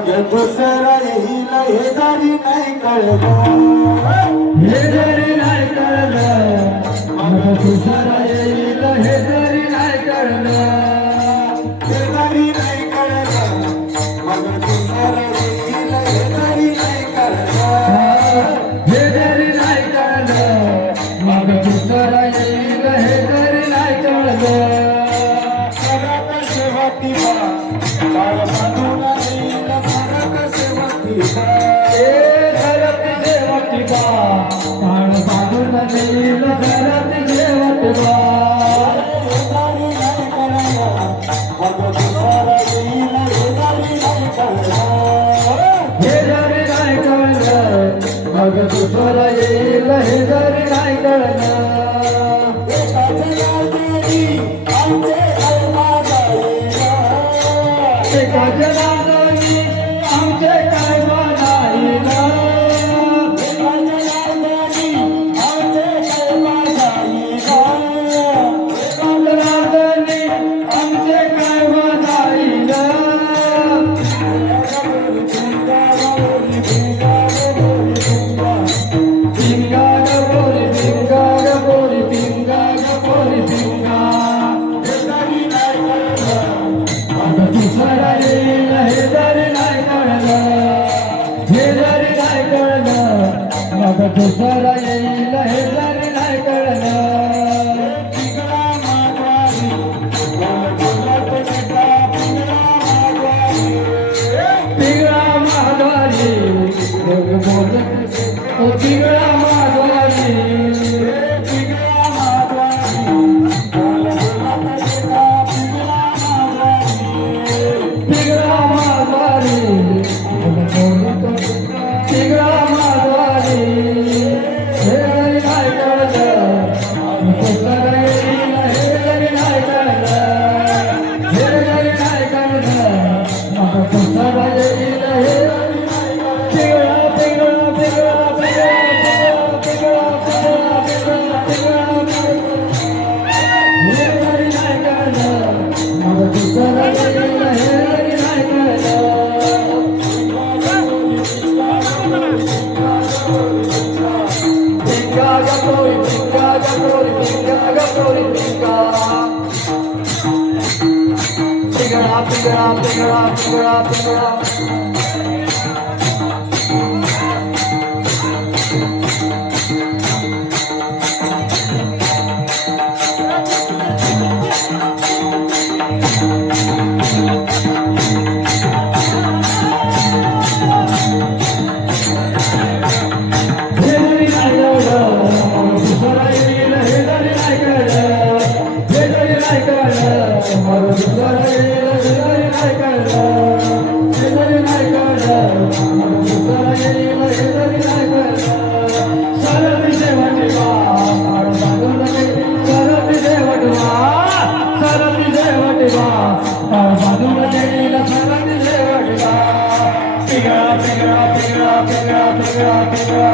मग दुसरा येईल हे जरी नाही कळलं, हे जरी नाही कळलं, मग दुसरा येईल हे जरी नाही कळलं, हे जरी नाही कळलं, मग दुसरा येईल हे जरी नाही कळलं, हे जरी नाही कळलं, मग दुसरा येईल हे जरी नाही कळलं. फरक शेवटी काळ बांधून येईल, फरक शेवटी हे धरती शेवटी बा, काळ बांधून येईल धरती शेवटी बा. हे जरी नाही कळलं, मग दुसरा येईल हे जरी नाही कळलं, मग दुसरा येईल हे जरी नाही कळलं. आमचे काय बाजाईल, काजलांनी आमचे काय वाजाईल, पिंगा ग बोरी पिंगा ग बोरी पिंगा ग बोरी पिंगा. मग दुसरा येईल हे जरी नाही कळलं, हे जरी नाही कळलं, मग दुसरा येईल हे जरी नाही कळलं. पिंगळा महाद्वारी लोक बोलत, ओ पिंगळा महाद्वारी, पिंगळा महाद्वारी लोक बोलत, पिंगळा महाद्वारी. हे जरी नाही कळलं, मग दुसरा येईल हे जरी नाही कळलं, हे जरी नाही कळलं, मग दुसरा येईल हे जरी नाही कळलं. पिंगळा पिंगळा पिंगळा पिंगळा पिंगळा पिंगळा पिंगळा पिंगळा पिंगळा. हे जरी नाही कळलं, मग दुसरा येईल हे जरी नाही कळलं. पिंगा ग पोरी पिंगा ग पोरी पिंगा ग पोरी पिंगा. पिंगळा पिंगळा पिंगळा पिंगळा पिंगळा. हे जरी नाही कळलं, मग दुसरा येईल हे जरी नाही कळलं, हे जरी नाही कळलं, मग दुसरा येईल हे जरी नाही कळलं, हे जरी नाही कळलं, मग दुसरा येईल हे जरी नाही कळलं. सरती शेवटी बा, काळ बांधून येईल, सरती शेवटी बा, सरती शेवटी बा, काळ बांधून येईल, सरती शेवटी बा. पिंगळा पिंगळा पिंगळा पिंगळा पिंगळा पिंगळा